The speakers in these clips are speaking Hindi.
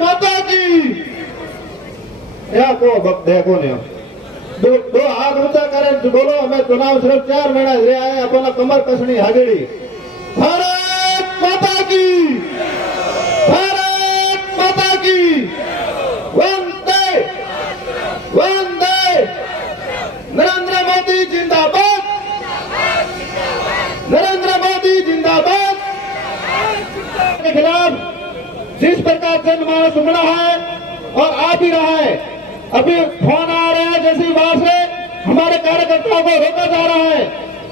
माता की। या को देखो ने दो हाथ ऊंचा करे बोलो हमें चुनाव सिर्फ 4 महीना रहा है अपना कमर कसनी हागेड़ी। भारत माता की, भारत माता की। वंदे वंदे। नरेंद्र मोदी जिंदाबाद, नरेंद्र मोदी जिंदाबाद। के खिलाफ जिस प्रकार जनमानस उमड़ा है और आ भी रहा है, अभी फोन आ रहा है जैसी बात से हमारे कार्यकर्ताओं को रोका जा रहा है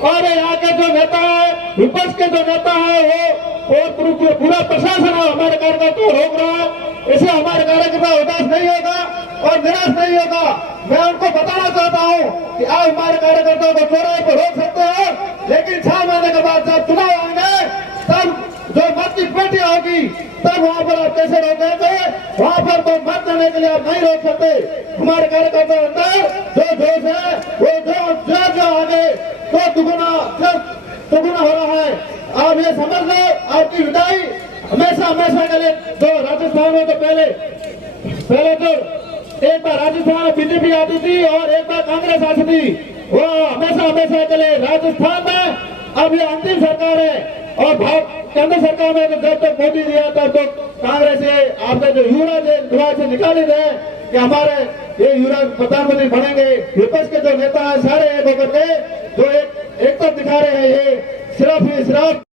और यहाँ के जो नेता है, विपक्ष के जो नेता है वो और पूरा प्रशासन हमारे कार्यकर्ताओं को रोक रहा है। इसे हमारे कार्यकर्ता उदास नहीं होगा और निराश नहीं होगा। मैं उनको बताना चाहता हूँ कि आप हमारे कार्यकर्ताओं को चौराहे पर रोक सकते हो, लेकिन 6 महीने के बाद जब चुनाव आएंगे तब जो मत की पेटी होगी तब वहां पर आप कैसे रोकेंगे? वहां पर तो मत देने के लिए आप नहीं रोक सकते। हमारे कार्यकर्ता अंदर जो जोश है वो जो आगे तो दुगुना हो रहा है। आप ये समझ लो, आपकी विदाई हमेशा के लिए। जो राजस्थान में तो पहले तो एक बार राजस्थान में बीजेपी आती थी और एक बार कांग्रेस आती थी, वो हमेशा के लिए राजस्थान में अब ये अंतिम सरकार है। और केंद्र सरकार में तो जब तक मोदी जी आता तो कांग्रेस से आपने जो युवराज दिमाग से निकाले थे कि हमारे ये युवराज प्रधानमंत्री बनेंगे। विपक्ष के जो नेता है सारे एक होकर के जो एक तरफ दिखा रहे हैं, ये सिर्फ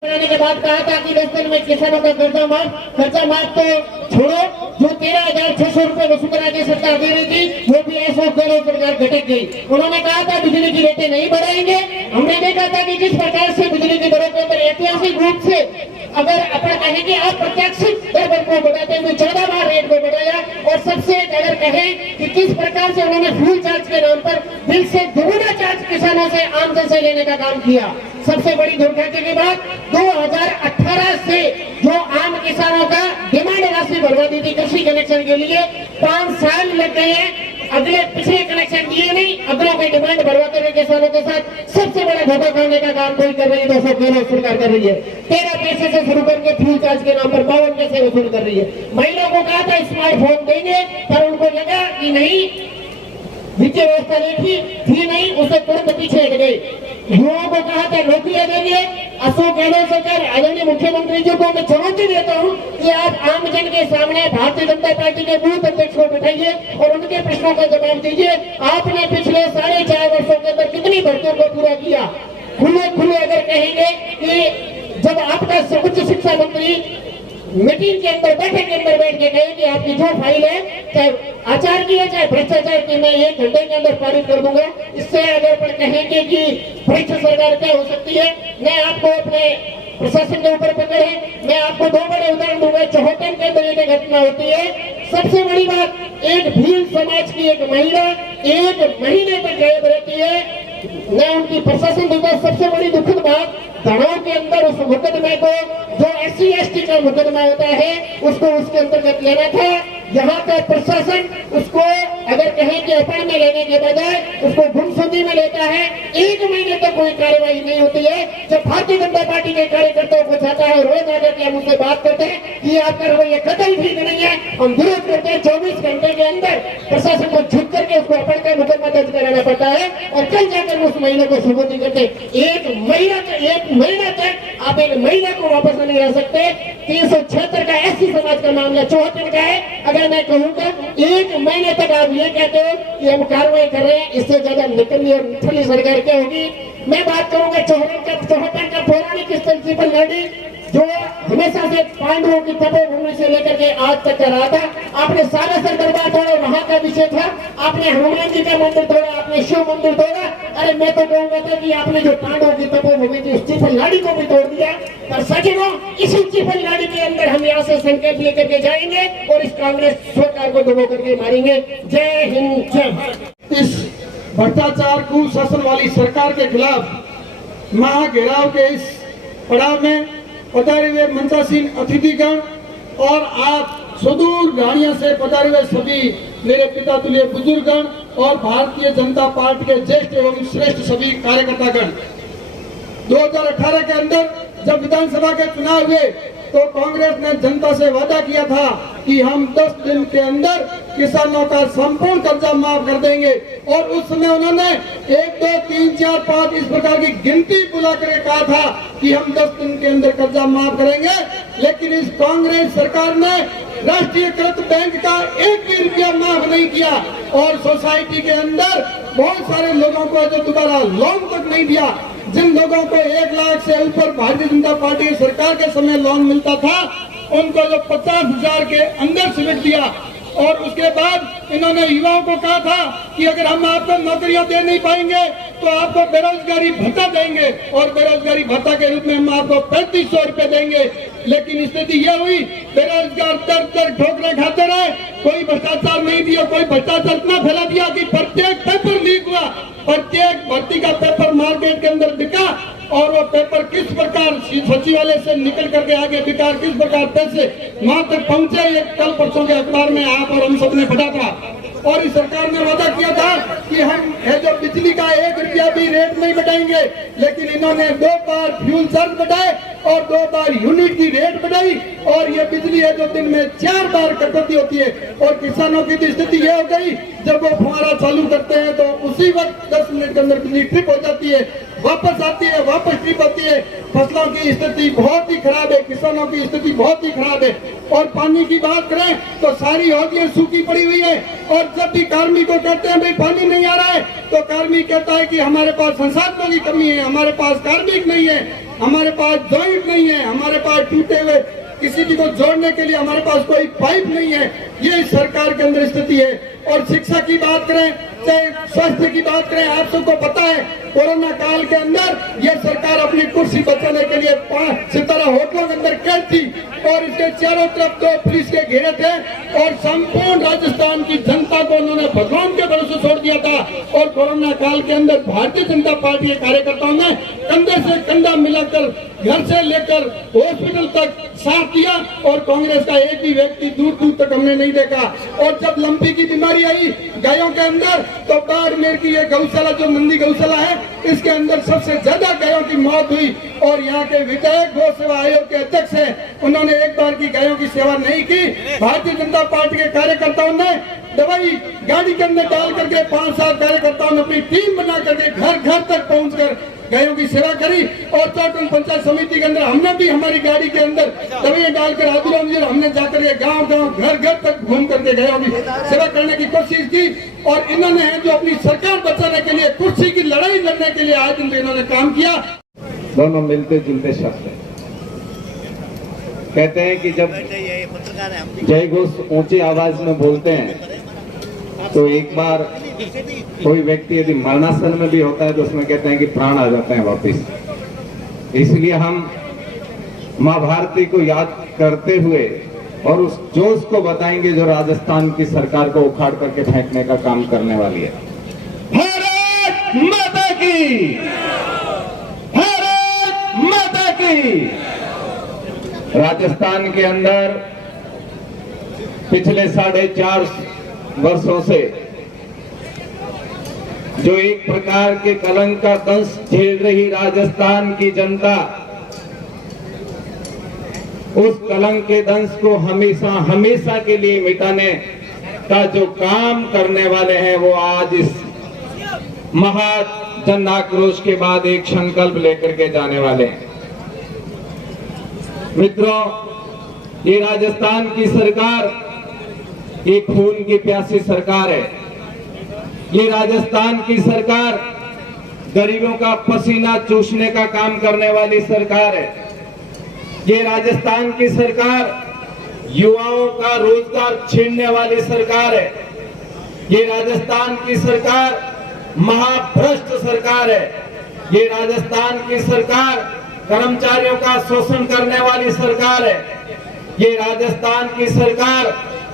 बनाने के बाद कहा था कि लोकल में किसानों का खर्चा माफ तो छोड़ो, जो 13,600 रुपए वसुंधरा की सरकार दे रही थी वो भी ऐसा करोड़ सरकार घटक गई। उन्होंने कहा था बिजली की रेटें नहीं बढ़ाएंगे। हमने देखा था कि जिस प्रकार से बिजली की दरों के अंदर ऐतिहासिक रूप से अगर अपन कहेंगे अप्रत्याशित दर को बढ़ाते हुए 14 बार रेट को बढ़ाया और सबसे अगर कहें कि किस प्रकार से उन्होंने फ्यूल चार्ज के नाम पर बिल से दोगुना चार्ज किसानों से आमदन से लेने का काम किया। सबसे बड़ी दुर्भाग्य की बात 2018 से जो आम किसानों का डिमांड राशि बढ़वा दी थी कृषि कनेक्शन के लिए 5 साल लग गए हैं। अगले पिछले कनेक्शन दिए नहीं, अगलों की डिमांड बढ़वाते हुए किसानों के साथ सबसे बड़ा धोखा खाने का काम कोई कर रही है। 200 किलो सरकार कर रही है। 13 पैसे से शुरू करके फ्यूल चार्ज के नाम पर 52 पैसे वसूल कर रही है। महिलाओं को कहा था स्मार्टफोन देंगे, पर उनको लगा कि नहीं, वित्तीय व्यवस्था देखी थी नहीं, उसे तुरंत पीछे हट गए। युवाओं को कहा था नौकरियां देंगे। अशोक गहलोत सरकार आदरणीय मुख्यमंत्री जी को मैं चुनौती देता हूं कि आप आम जन के सामने भारतीय जनता पार्टी के बूथ अध्यक्ष को बिठाइए और उनके प्रश्नों का जवाब दीजिए। आपने पिछले 4.5 वर्षों के अंदर कितनी भर्तियों को पूरा किया? खुले अगर कहेंगे कि जब आपका उच्च शिक्षा मंत्री मीटिंग के अंदर बैठक के अंदर बैठ के कहे कि आपकी जो फाइल है चाहे आचार की है चाहे भ्रष्टाचार की, मैं 1 घंटे के अंदर पारित कर दूंगा। इससे अगर पर कहेंगे कि भ्रष्ट सरकार क्या हो सकती है, मैं आपको अपने प्रशासन के ऊपर पकड़ है। मैं आपको 2 बड़े उदाहरण दूंगा। 74 के अंदर एक घटना होती है। सबसे बड़ी बात, एक भील समाज की एक महिला 1 महीने तक गायब रहती है। मैं उनकी प्रशासन दूंगा। सबसे बड़ी दुखद बात, धड़ों के अंदर उस मुकदमे को जो SC/ST का मुकदमा होता है उसको उसके अंतर्गत लेना था। यहाँ का प्रशासन उसको अगर कहें कि अपने में लेने के बजाय उसको गुमशुदगी में लेता है। 1 महीने तक कोई कार्रवाई नहीं होती है। जब भारतीय जनता पार्टी के कार्यकर्ताओं को चाहता है, रोज आकर के हम उससे बात करते हैं कि आपका रवैया कतई ठीक नहीं है, हम विरोध करते हैं। 24 घंटे के अंदर प्रशासन को झुक करके उसको अपने का मुकदमा दर्ज कराना पड़ता है और कल जाकर उस महिला को सुबोधी करते। 1 महीना तक आप एक महिला को वापस नहीं ला सकते। 376 का SC समाज का मामला 74 का है। अगर मैं कहूँगा 1 महीने तक आप ये कहते हो कि हम कार्रवाई कर रहे हैं, इससे ज्यादा निकलनी और निठल्ली सरकार क्या होगी? मैं बात करूंगा 74 का पौराणिक स्थल ट्रिपल गाड़ी जो हमेशा से पांडवों की तपोभूमि से लेकर के आज तक का रहा था। आपने सारासर दरबार तोड़ा, वहां का विषय था। आपने हनुमान जी का मंदिर तोड़ा, आपने शिव मंदिर तोड़ा। अरे मैं तो कहूंगा था कि आपने जो पांडवों की तपोभूमि थी उस ट्रिपल गाड़ी को भी तोड़ दिया। पर सजनों, इसी ट्रिपल गाड़ी के अंदर हम यहाँ से संकेत लेकर के जाएंगे और इस कांग्रेस सरकार को डुबो करके मारेंगे। जय हिंद, जय भारत। इस भ्रष्टाचार कुशासन वाली सरकार के खिलाफ महाघेराव के इस पड़ाव में पधारे हुए मंचासीन अतिथिगण और आप सुदूर गाड़ियों से पधारे हुए सभी मेरे पिता तुल्य बुजुर्गगण और भारतीय जनता पार्टी के ज्येष्ठ एवं श्रेष्ठ सभी कार्यकर्तागण, 2018 के अंदर जब विधानसभा के चुनाव हुए तो कांग्रेस ने जनता से वादा किया था कि हम 10 दिन के अंदर किसानों का संपूर्ण कर्जा माफ कर देंगे, और उस समय उन्होंने 1, 2, 3, 4, 5 इस प्रकार की गिनती बुला कर कहा था कि हम 10 दिन के अंदर कर्जा माफ करेंगे। लेकिन इस कांग्रेस सरकार ने राष्ट्रीयकृत बैंक का 1 भी रुपया माफ नहीं किया, और सोसाइटी के अंदर बहुत सारे लोगों को जो दोबारा लोन तक नहीं दिया। जिन लोगों को 1 लाख से ऊपर भारतीय जनता पार्टी की सरकार के समय लोन मिलता था, उनको जो 50,000 के अंदर सिमट दिया। और उसके बाद इन्होंने युवाओं को कहा था कि अगर हम आपको नौकरियां दे नहीं पाएंगे तो आपको बेरोजगारी भत्ता देंगे, और बेरोजगारी भत्ता के रूप में हम आपको 3500 रुपए देंगे। लेकिन स्थिति यह हुई, बेरोजगार दर दर ठोकरे खाते रहे, कोई भ्रष्टाचार नहीं दिया। कोई भ्रष्टाचार इतना फैला दिया कि प्रत्येक पेपर लीक हुआ, प्रत्येक भर्ती का पेपर मार्केट के अंदर बिका, और वो पेपर किस प्रकार सचिवालय से निकल करके आगे बिका, किस प्रकार पैसे वहां तक पहुंचे, ये कल परसों के अखबार में आप और हम सबने पढ़ा था। और इस सरकार ने वादा किया था कि हम है जो बिजली का 1 रुपया भी रेट नहीं बढ़ाएंगे, लेकिन इन्होंने 2 बार फ्यूल चार्ज बढ़ाए और 2 बार यूनिट की रेट बढ़ाई, और ये बिजली है जो दिन में 4 बार कटौती होती है। और किसानों की भी स्थिति यह हो गई, जब वो फुहारा चालू करते हैं तो उसी वक्त 10 मिनट के अंदर बिजली ट्रिप हो जाती है, वापस आती है, वापस ट्रिप होती है। फसलों की स्थिति बहुत ही खराब है, किसानों की स्थिति बहुत ही खराब है। और पानी की बात करें तो सारी हौदियां सूखी पड़ी हुई है, और जब भी कार्मिक को कहते हैं भाई पानी नहीं आ रहा है, तो कार्मिक कहता है कि हमारे पास संसाधनों की कमी है, हमारे पास कार्मिक नहीं है, हमारे पास जॉइंट नहीं है, हमारे पास टूटे हुए किसी भी को जोड़ने के लिए हमारे पास कोई पाइप नहीं है। ये सरकार के अंदर स्थिति है। और शिक्षा की बात करें, चाहे स्वास्थ्य की बात करें, आप सबको पता है कोरोना काल के अंदर ये सरकार अपनी कुर्सी बचाने के लिए 5 सितारा होटलों के अंदर कैद थी, और इसके चारों तरफ 2 पुलिस के घेरे थे, और संपूर्ण राजस्थान की जनता को उन्होंने भगवान के भरोसे छोड़ दिया था। और कोरोना काल के अंदर भारतीय जनता पार्टी के कार्यकर्ताओं ने कंधे से कंधा मिलाकर घर से लेकर हॉस्पिटल तक साथ दिया, और कांग्रेस का एक भी व्यक्ति दूर दूर तक हमने नहीं देखा। और जब लंपी की बीमारी आई गायों के अंदर, तो बाड़मेर की ये गौशाला जो नंदी गौशाला है, इसके अंदर सबसे ज्यादा गायों की मौत हुई। और यहाँ के विधायक गौ सेवा आयोग के अध्यक्ष हैं, उन्होंने एक बार की गायों की सेवा नहीं की। भारतीय जनता पार्टी के कार्यकर्ताओं ने दवाई गाड़ी के अंदर डाल करके 5-7 कार्यकर्ताओं ने अपनी टीम बना करके घर घर तक पहुंचकर गायों की सेवा करी। और चौटन पंचायत समिति के अंदर हमने भी हमारी गाड़ी के अंदर दवाइयां डालकर आदिराम जी हमने जाकर के गांव गांव घर घर तक घूम करके गायों की सेवा करने की कोशिश की। और इन्होंने है जो अपनी सरकार बचाने के लिए, कुर्सी की लड़ाई लड़ने के लिए आज दिन इन्होंने काम किया। दोनों मिलते जुलते शब्द हैं। कहते हैं कि जब जय घोष ऊंची आवाज में बोलते हैं तो एक बार कोई व्यक्ति यदि मरणासन में भी होता है तो उसमें कहते हैं कि प्राण आ जाते हैं वापिस। इसलिए हम मां भारती को याद करते हुए और उस जोश को बताएंगे जो राजस्थान की सरकार को उखाड़ करके फेंकने का काम करने वाली है। भारत माता की, भारत माता की। राजस्थान के अंदर पिछले 4.5 वर्षों से जो एक प्रकार के कलंक का दंश झेल रही राजस्थान की जनता, उस कलंक के दंश को हमेशा हमेशा के लिए मिटाने का जो काम करने वाले हैं, वो आज इस महा जन आक्रोश के बाद एक संकल्प लेकर के जाने वाले हैं। मित्रों, ये राजस्थान की सरकार एक खून की प्यासी सरकार है। ये राजस्थान की सरकार गरीबों का पसीना चूसने का काम करने वाली सरकार है। ये राजस्थान की सरकार युवाओं का रोजगार छीनने वाली सरकार है। ये राजस्थान की सरकार महाभ्रष्ट सरकार है। ये राजस्थान की सरकार कर्मचारियों का शोषण करने वाली सरकार है। ये राजस्थान की सरकार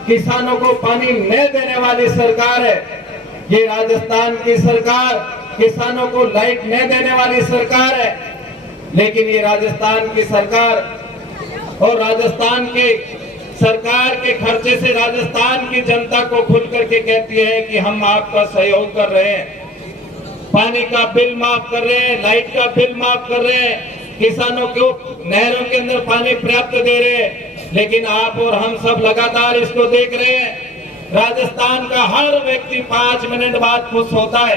किसानों को पानी न देने वाली सरकार है। ये राजस्थान की सरकार किसानों को लाइट न देने वाली सरकार है। लेकिन ये राजस्थान की सरकार और राजस्थान के सरकार के खर्चे से राजस्थान की जनता को खुल करके कहती है कि हम आपका सहयोग कर रहे हैं, पानी का बिल माफ कर रहे हैं, लाइट का बिल माफ कर रहे हैं, किसानों को नहरों के अंदर पानी पर्याप्त दे रहे हैं, लेकिन आप और हम सब लगातार इसको देख रहे हैं। राजस्थान का हर व्यक्ति 5 मिनट बाद खुश होता है,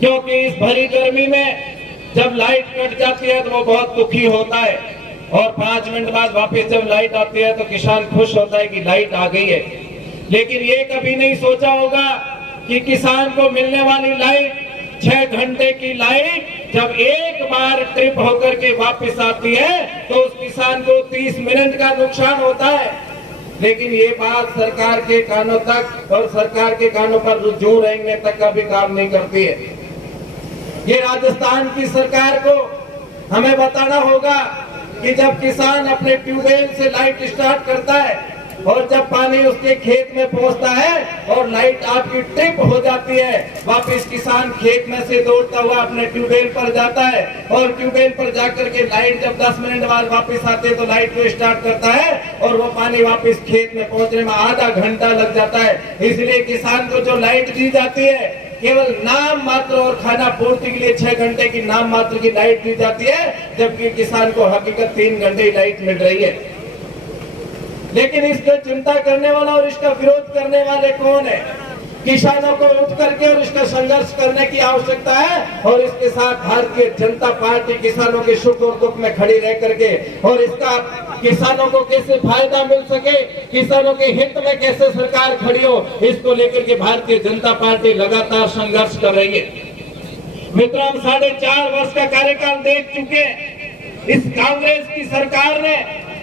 क्योंकि इस भरी गर्मी में जब लाइट कट जाती है तो वो बहुत दुखी होता है, और 5 मिनट बाद वापस जब लाइट आती है तो किसान खुश होता है कि लाइट आ गई है। लेकिन ये कभी नहीं सोचा होगा कि किसान को मिलने वाली लाइट 6 घंटे की लाइट जब एक बार ट्रिप होकर के वापस आती है तो उस किसान को 30 मिनट का नुकसान होता है। लेकिन ये बात सरकार के कानों तक और सरकार के कानों पर जू रेंगने तक का भी काम नहीं करती है। ये राजस्थान की सरकार को हमें बताना होगा कि जब किसान अपने ट्यूबवेल से लाइट स्टार्ट करता है और जब पानी उसके खेत में पहुंचता है और लाइट आपकी ट्रिप हो जाती है, वापस किसान खेत में से दौड़ता हुआ अपने ट्यूबवेल पर जाता है और ट्यूबवेल पर जाकर के लाइट जब 10 मिनट बाद वापस आते है तो लाइट को स्टार्ट करता है और वो पानी वापस खेत में पहुंचने में आधा घंटा लग जाता है। इसलिए किसान को जो लाइट दी जाती है केवल नाम मात्र और खाना पूर्ति के लिए 6 घंटे की नाम मात्र की लाइट दी जाती है, जबकि किसान को हकीकत 3 घंटे की लाइट मिल रही है। लेकिन इसका चिंता करने वाला और इसका विरोध करने वाले कौन है? किसानों को उठ करके और इसका संघर्ष करने की आवश्यकता है, और इसके साथ भारतीय जनता पार्टी किसानों के सुख और दुख में खड़ी रह करके और इसका किसानों को कैसे फायदा मिल सके, किसानों के हित में कैसे सरकार खड़ी हो, इसको लेकर के भारतीय जनता पार्टी लगातार संघर्ष कर रही है। मित्रों, हम 4.5 वर्ष का कार्यकाल देख चुके हैं। इस कांग्रेस की सरकार ने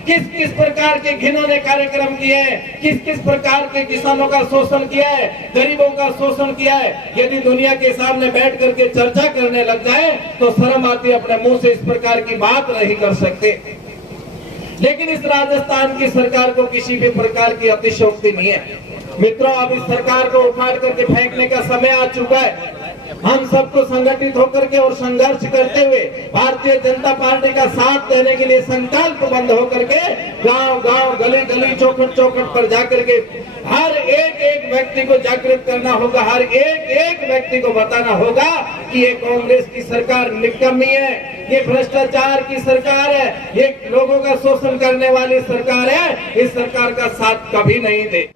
किस किस प्रकार के घिनौने कार्यक्रम किए हैं, किस किस प्रकार के किसानों का शोषण किया है, गरीबों का शोषण किया है। यदि दुनिया के सामने बैठ करके चर्चा करने लग जाए तो शर्म आती है, अपने मुंह से इस प्रकार की बात नहीं कर सकते। लेकिन इस राजस्थान की सरकार को किसी भी प्रकार की अतिशयोक्ति नहीं है। मित्रों, अब इस सरकार को उखाड़ करके फेंकने का समय आ चुका है। हम सबको संगठित होकर के और संघर्ष करते हुए भारतीय जनता पार्टी का साथ देने के लिए संकल्पबद्ध होकर के गांव गांव गली गली चौखट चौखट पर जाकर के हर एक व्यक्ति को जागृत करना होगा, हर एक व्यक्ति को बताना होगा कि ये कांग्रेस की सरकार निकम्मी है, ये भ्रष्टाचार की सरकार है, ये लोगों का शोषण करने वाली सरकार है। इस सरकार का साथ कभी नहीं दे।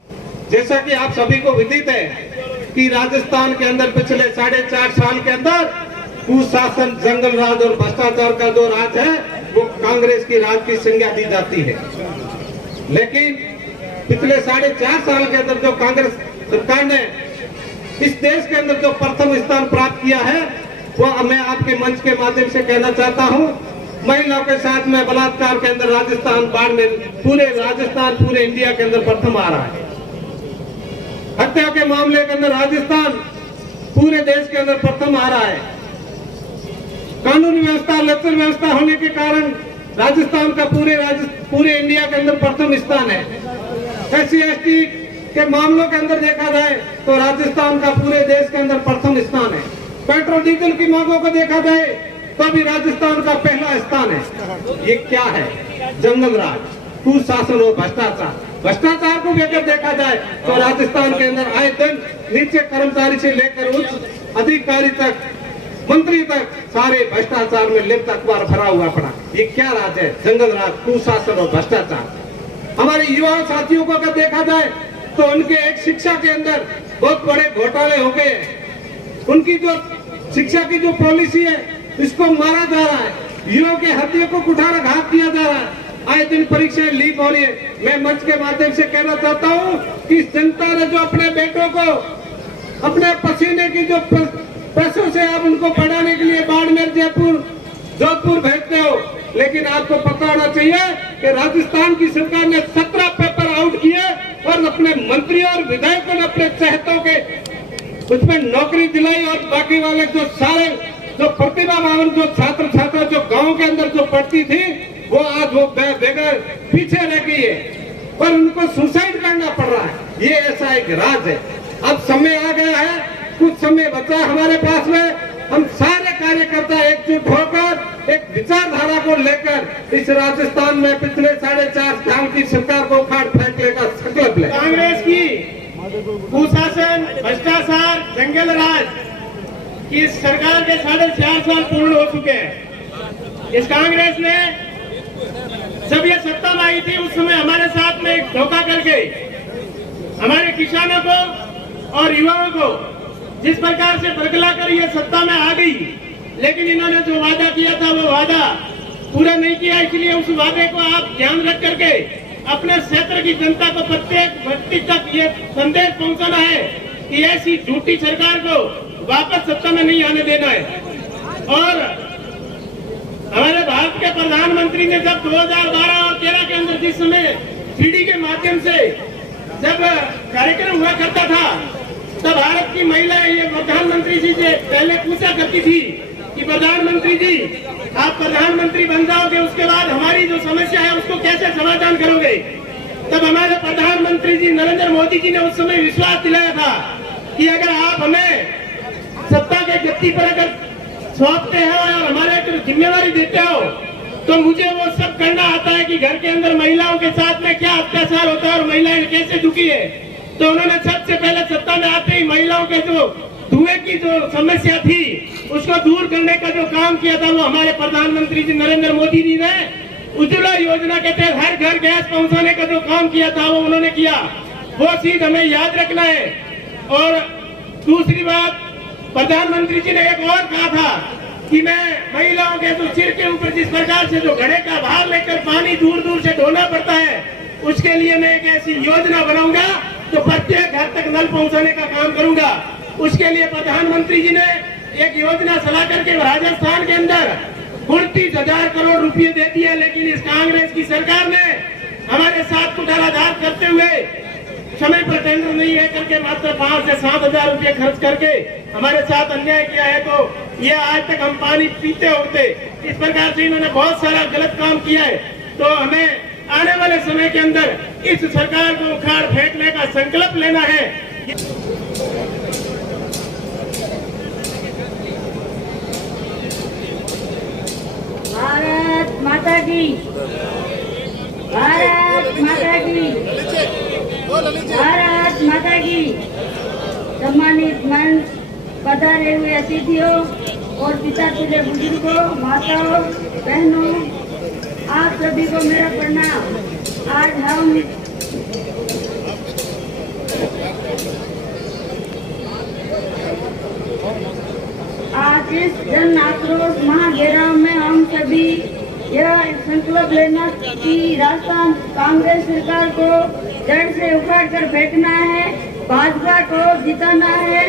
जैसा कि आप सभी को विदित है कि राजस्थान के अंदर पिछले 4.5 साल के अंदर कुशासन, जंगल राज और भ्रष्टाचार का जो राज है वो कांग्रेस की राज की संज्ञा दी जाती है। लेकिन पिछले 4.5 साल के अंदर जो कांग्रेस सरकार ने इस देश के अंदर जो प्रथम स्थान प्राप्त किया है, वो मैं आपके मंच के माध्यम से कहना चाहता हूँ। महिलाओं के साथ में बलात्कार के अंदर राजस्थान बाड़मेर, पूरे राजस्थान पूरे इंडिया के अंदर प्रथम आ रहा है। हत्या के मामले के अंदर राजस्थान पूरे देश के अंदर प्रथम आ रहा है। कानून व्यवस्था, इलेक्शन व्यवस्था होने के कारण राजस्थान का पूरे इंडिया के अंदर प्रथम स्थान है। SC/ST के मामलों के अंदर देखा जाए तो राजस्थान का पूरे देश के अंदर प्रथम स्थान है। पेट्रोल डीजल की मांगों को देखा जाए तो भी राजस्थान का पहला स्थान है। ये क्या है? जंगल राज, कुशासन और भ्रष्टाचार। भ्रष्टाचार को लेकर देखा जाए तो राजस्थान के अंदर आए दिन नीचे कर्मचारी से लेकर उच्च अधिकारी तक, मंत्री तक सारे भ्रष्टाचार में लिप्त अखबार भरा हुआ पड़ा। ये क्या राज है? जंगल राज, कुशासन और भ्रष्टाचार। हमारे युवा साथियों को अगर देखा जाए तो उनके एक शिक्षा के अंदर बहुत बड़े घोटाले हो गए। उनकी जो शिक्षा की जो पॉलिसी है इसको मारा जा रहा है, युवाओं के हत्या को कुठाराघात किया जा रहा है। आए दिन परीक्षाएं लीक हो रही है। मैं मंच के माध्यम से कहना चाहता हूँ कि जनता ने जो अपने बेटों को अपने पसीने की जो पैसों से आप उनको पढ़ाने के लिए बाड़मेर, जयपुर, जोधपुर भेजते हो, लेकिन आपको पता होना चाहिए कि राजस्थान की सरकार ने 17 पेपर आउट किए और अपने मंत्री और विधायकों ने अपने चहेतों के उसमें नौकरी दिलाई, और बाकी वाले जो सारे जो प्रतिभावान जो छात्र छात्रा जो गाँव के अंदर जो पढ़ती थी वो आज वो बेघर पीछे रह गई है और उनको सुसाइड करना पड़ रहा है। ये ऐसा एक राज है। अब समय आ गया है, कुछ समय बचा है हमारे पास में। हम सारे कार्यकर्ता एकजुट होकर एक विचारधारा को लेकर इस राजस्थान में पिछले 4.5 साल की सरकार को उखाड़ फेंकने का संकल्प लें। कांग्रेस की कुशासन, भ्रष्टाचार, जंगल राज की सरकार के 4.5 साल पूर्ण हो चुके हैं। इस कांग्रेस ने जब ये सत्ता में आई थी उस समय हमारे साथ में एक धोखा करके हमारे किसानों को और युवाओं को जिस प्रकार से बरगला कर ये सत्ता में आ गई, लेकिन इन्होंने जो वादा किया था वो वादा पूरा नहीं किया। इसलिए उस वादे को आप ध्यान रख करके अपने क्षेत्र की जनता को प्रत्येक व्यक्ति तक ये संदेश पहुंचाना है कि ऐसी झूठी सरकार को वापस सत्ता में नहीं आने देना है। और हमारे भारत के प्रधानमंत्री ने जब 2012 और 13 के अंदर जिस समय सीडी के माध्यम से जब कार्यक्रम हुआ करता था, तब भारत की महिलाएं ये प्रधानमंत्री जी से पहले पूछा करती थी कि प्रधानमंत्री जी आप प्रधानमंत्री बन जाओगे, उसके बाद हमारी जो समस्या है उसको कैसे समाधान करोगे। तब हमारे प्रधानमंत्री जी नरेंद्र मोदी जी ने उस समय विश्वास दिलाया था कि अगर आप हमें सत्ता के गद्दी पर अगर सौंपते हो और हमारे जिम्मेवारी देते हो तो मुझे वो सब करना आता है कि घर के अंदर महिलाओं के साथ में क्या अत्याचार होता है और महिलाएं कैसे दुखी है। तो उन्होंने सबसे पहले सत्ता में आते ही महिलाओं के जो धुएं की जो समस्या थी उसको दूर करने का जो काम किया था वो हमारे प्रधानमंत्री जी नरेंद्र मोदी जी ने उज्ज्वला योजना के तहत हर घर गैस पहुंचाने का जो काम किया था वो उन्होंने किया। वो चीज हमें याद रखना है। और दूसरी बात, प्रधानमंत्री जी ने एक और कहा था कि मैं महिलाओं के जो सिर के ऊपर जिस प्रकार से जो घड़े का भार लेकर पानी दूर दूर से ढोना पड़ता है, उसके लिए मैं एक ऐसी योजना बनाऊंगा तो प्रत्येक घर तक नल पहुंचाने का काम करूंगा। उसके लिए प्रधानमंत्री जी ने एक योजना चला करके राजस्थान के अंदर 39,000 करोड़ रुपए दे दिए, लेकिन इस कांग्रेस की सरकार ने हमारे साथ कुठाराघात करते हुए समय पर टेंडर नहीं है करके मात्र 5 से 7,000 रुपए खर्च करके हमारे साथ अन्याय किया है। तो ये आज तक हम पानी पीते होते, इस प्रकार से इन्होंने बहुत सारा गलत काम किया है। तो हमें आने वाले समय के अंदर इस सरकार को उखाड़ फेंकने का संकल्प लेना है। भारत माता की, भारत माता की, भारत माता की। सम्मानित मंच, पधारे हुए अतिथियों और पिता तुल्य बुजुर्गों, माताओं, बहनों, आप सभी को मेरा प्रणाम। आज हम इस जन आक्रोश महाघेराव में हम सभी यह संकल्प लेना कि राजस्थान कांग्रेस सरकार को जड़ से उखाड़ कर फेंकना है, भाजपा को जिताना है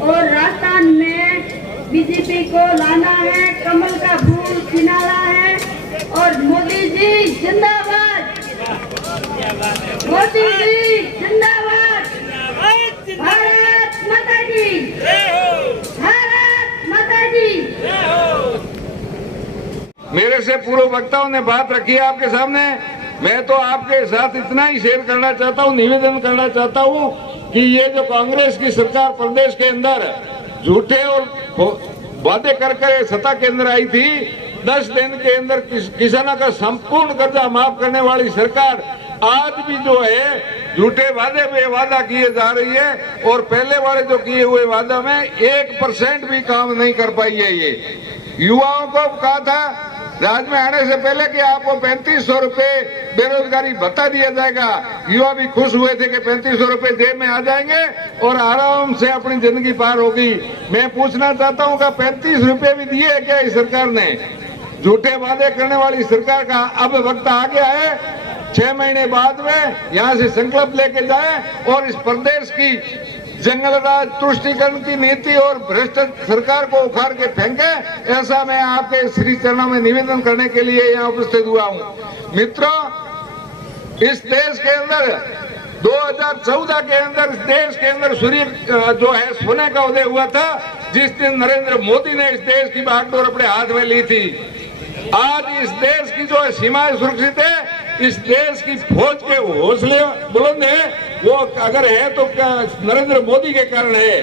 और राजस्थान में बीजेपी को लाना है, कमल का फूल खिलाना है। और मोदी जी जिंदाबाद, मोदी जी जिंदाबाद, भारत माता की, भारत माता की। मेरे से पूर्व वक्ताओं ने बात रखी है आपके सामने। मैं तो आपके साथ इतना ही शेयर करना चाहता हूँ, निवेदन करना चाहता हूँ कि ये जो कांग्रेस की सरकार प्रदेश के अंदर झूठे और वादे करके सत्ता के अंदर आई थी, 10 दिन के अंदर किसानों का संपूर्ण कर्जा माफ करने वाली सरकार आज भी जो है झूठे वादे पे वादा किए जा रही है और पहले वाले जो किए हुए वादा में 1% भी काम नहीं कर पाई है। ये युवाओं को कहा था राज में आने से पहले कि आपको 3500 रुपए बेरोजगारी भत्ता दिया जाएगा। युवा भी खुश हुए थे कि 3500 रुपए जेब में आ जाएंगे और आराम से अपनी जिंदगी पार होगी। मैं पूछना चाहता हूं कि 35 रुपए भी दिए क्या इस सरकार ने? झूठे वादे करने वाली सरकार का अब वक्त आ गया है, 6 महीने बाद में यहाँ से संकल्प लेके जाए और इस प्रदेश की जंगल राज तुष्टीकरण की नीति और भ्रष्ट सरकार को उखाड़ के फेंके, ऐसा मैं आपके श्री चरणों में निवेदन करने के लिए यहाँ उपस्थित हुआ हूँ। मित्रों, इस देश के अंदर 2014 के अंदर इस देश के अंदर सूर्य जो है सोने का उदय हुआ था, जिस दिन नरेंद्र मोदी ने इस देश की बागडोर अपने हाथ में ली थी। आज इस देश की जो सीमाएं सुरक्षित है, इस देश की फौज के हौसले बुलंद है, वो अगर है तो क्या नरेंद्र मोदी के कारण है।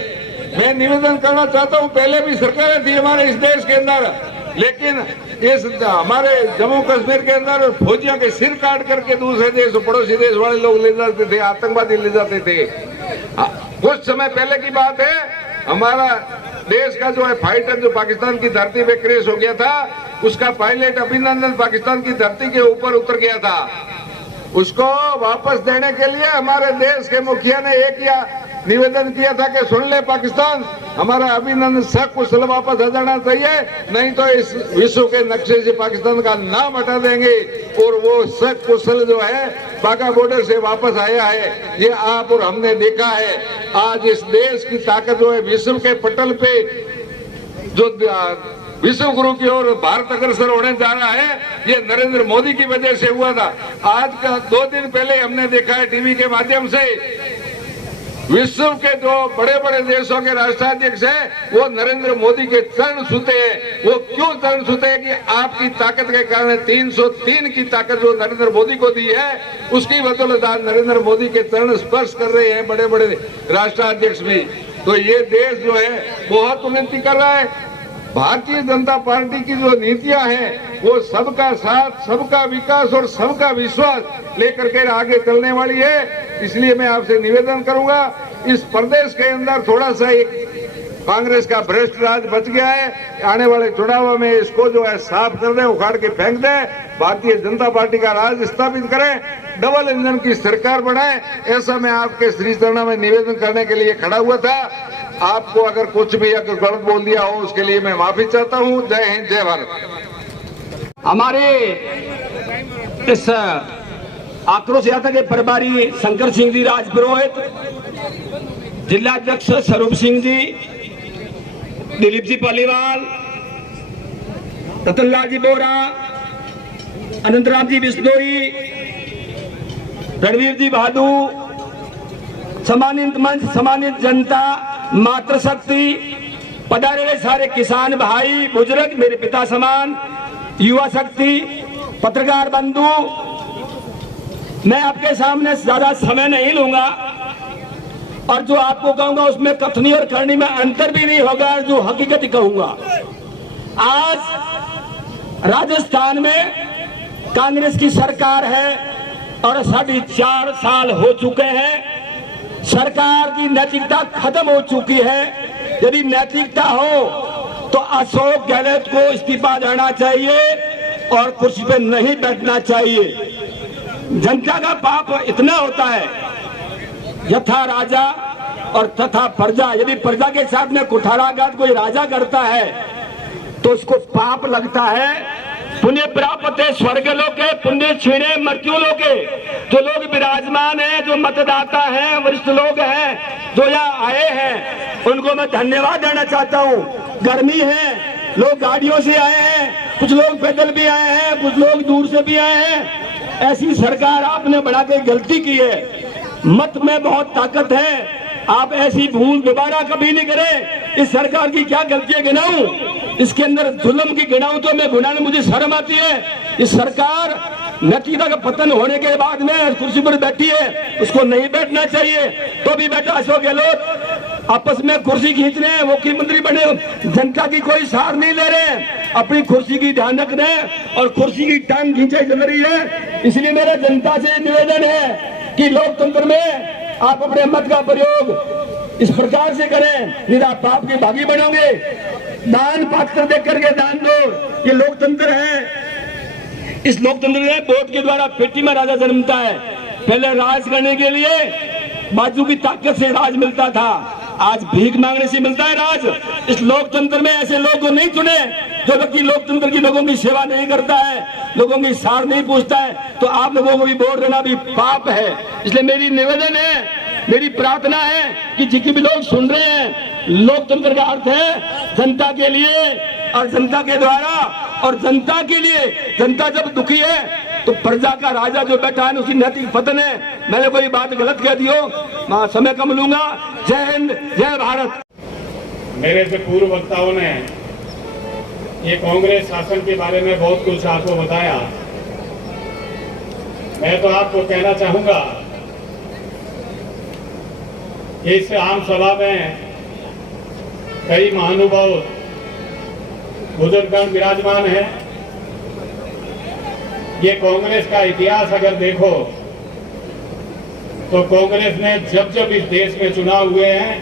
मैं निवेदन करना चाहता हूं, पहले भी सरकारें थी हमारे इस देश के अंदर, लेकिन इस हमारे जम्मू कश्मीर के अंदर फौजियों के सिर काट करके दूसरे देश पड़ोसी देश वाले लोग ले जाते थे, आतंकवादी ले जाते थे। कुछ समय पहले की बात है, हमारा देश का जो है फाइटर जो पाकिस्तान की धरती पे क्रैश हो गया था, उसका पायलट अभिनंदन पाकिस्तान की धरती के ऊपर उतर गया था, उसको वापस देने के लिए हमारे देश के मुखिया ने एक या निवेदन किया था कि सुन ले पाकिस्तान, हमारा अभिनंदन सकुशल वापस आ जाना चाहिए, नहीं तो इस विश्व के नक्शे से पाकिस्तान का नाम हटा देंगे। और वो सकुशल जो है बाघा बॉर्डर से वापस आया है, ये आप और हमने देखा है। आज इस देश की ताकत जो है विश्व के पटल पे जो विश्व गुरु की ओर भारत अग्रसर होने जा रहा है, ये नरेंद्र मोदी की वजह से हुआ था। आज का 2 दिन पहले हमने देखा है टीवी के माध्यम से, विश्व के जो बड़े बड़े देशों के राष्ट्राध्यक्ष हैं वो नरेंद्र मोदी के चरण छूते हैं। वो क्यों चरण छूते हैं? कि आपकी ताकत के कारण 303 की ताकत जो नरेंद्र मोदी को दी है, उसकी बदौलत आज नरेंद्र मोदी के चरण स्पर्श कर रहे हैं बड़े बड़े राष्ट्राध्यक्ष भी। तो ये देश जो है बहुत उन्नति कर रहा है। भारतीय जनता पार्टी की जो नीतियां हैं वो सबका साथ, सबका विकास और सबका विश्वास लेकर के आगे चलने वाली है। इसलिए मैं आपसे निवेदन करूंगा, इस प्रदेश के अंदर थोड़ा सा एक कांग्रेस का भ्रष्ट राज बच गया है, आने वाले चुनाव में इसको जो है साफ कर दें, उखाड़ के फेंक दें, भारतीय जनता पार्टी का राज स्थापित करें, डबल इंजन की सरकार बनाएं। ऐसा मैं आपके श्री चरणों में निवेदन करने के लिए खड़ा हुआ था। आपको अगर कुछ भी अगर गलत बोल दिया हो उसके लिए मैं माफी चाहता हूं। जय हिंद, जय भारत। हमारे इस आक्रोश यात्रा के प्रभारी शंकर सिंह जी राजपुरोहित, जिलाध्यक्ष स्वरूप सिंह जी, दिलीप जी पालीवाल, रतनलाल जी बोरा, अनंतराम जी बिश्नोई, रणवीर जी भादू, सम्मानित मंच, सम्मानित जनता, मातृशक्ति, पधारे सारे किसान भाई बुजुर्ग, मेरे पिता समान, युवा शक्ति, पत्रकार बंधु, मैं आपके सामने ज्यादा समय नहीं लूंगा और जो आपको कहूंगा उसमें कथनी और करनी में अंतर भी नहीं होगा, जो हकीकत कहूंगा। आज राजस्थान में कांग्रेस की सरकार है और 4.5 साल हो चुके हैं। सरकार की नैतिकता खत्म हो चुकी है। यदि नैतिकता हो तो अशोक गहलोत को इस्तीफा देना चाहिए और कुर्सी पे नहीं बैठना चाहिए। जनता का पाप इतना होता है, यथा राजा और तथा प्रजा। यदि प्रजा के साथ में कुठाराघात कोई राजा करता है तो उसको पाप लगता है। पुण्य प्राप्त है स्वर्ग लोके, पुण्य क्षीणे मृत्यु लोके। जो लोग विराजमान हैं, जो मतदाता हैं, वरिष्ठ लोग हैं, जो यहाँ आए हैं, उनको मैं धन्यवाद देना चाहता हूँ। गर्मी है, लोग गाड़ियों से आए हैं, कुछ लोग पैदल भी आए हैं, कुछ लोग दूर से भी आए हैं। ऐसी सरकार आपने बना के गलती की है। मत में बहुत ताकत है, आप ऐसी भूल दोबारा कभी नहीं करें। इस सरकार की क्या गलतियां गिनाऊं, इसके अंदर जुल्म की गिनाऊं तो मैं गुनाह, मुझे शर्म आती है। इस सरकार नतीजा का पतन होने के बाद में कुर्सी पर बैठी है, उसको नहीं बैठना चाहिए। तो भी बैठा अशोक गहलोत आपस में कुर्सी खींच रहे हैं, मुख्यमंत्री बने, जनता की कोई सार नहीं ले रहे, अपनी कुर्सी की ध्यान रख रहे हैं और कुर्सी की टांग खींचाई चल रही है। इसलिए मेरा जनता से निवेदन है कि लोकतंत्र में आप अपने मत का प्रयोग इस प्रकार से करें, निरा पाप के भागी बनोगे। दान पात्र देख करके दान दो, ये लोकतंत्र है। इस लोकतंत्र में वोट के द्वारा पेटी में राजा जन्मता है। पहले राज करने के लिए बाजू की ताकत से राज मिलता था, आज भीख मांगने से मिलता है राज। इस लोकतंत्र में ऐसे लोग को नहीं चुने जो व्यक्ति लोकतंत्र की लोगों की सेवा नहीं करता है, लोगों की सार नहीं पूछता है। तो आप लोगों को भी वोट देना भी पाप है। इसलिए मेरी निवेदन है, मेरी प्रार्थना है कि जितने भी लोग सुन रहे हैं, लोकतंत्र का अर्थ है जनता के लिए और जनता के द्वारा और जनता के लिए। जनता जब दुखी है तो प्रजा का राजा जो बैठा है उसकी नैतिक पतन है। मैंने कोई बात गलत कह दी हो, समय कम लूंगा। जय हिंद, जय भारत। मेरे से पूर्व वक्ताओं ने ये कांग्रेस शासन के बारे में बहुत कुछ आपको बताया। मैं तो आपको कहना चाहूंगा, इस आम सभा में कई महानुभाव बुजुर्गगण विराजमान हैं। ये कांग्रेस का इतिहास अगर देखो तो कांग्रेस ने जब जब इस देश में चुनाव हुए हैं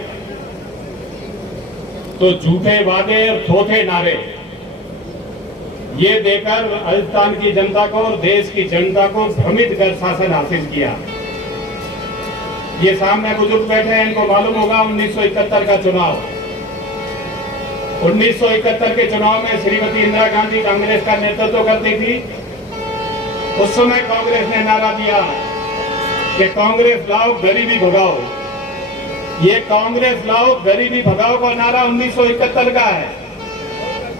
तो झूठे वादे और थोथे नारे ये देकर राजस्थान की जनता को और देश की जनता को भ्रमित कर शासन हासिल किया। ये सामने बुजुर्ग बैठे हैं, इनको मालूम होगा 1971 का चुनाव। 1971 के चुनाव में श्रीमती इंदिरा गांधी कांग्रेस का नेतृत्व करती थी। उस समय कांग्रेस ने नारा दिया कि कांग्रेस लाओ गरीबी भगाओ। ये कांग्रेस लाओ गरीबी भगाओ का नारा 1971 का है।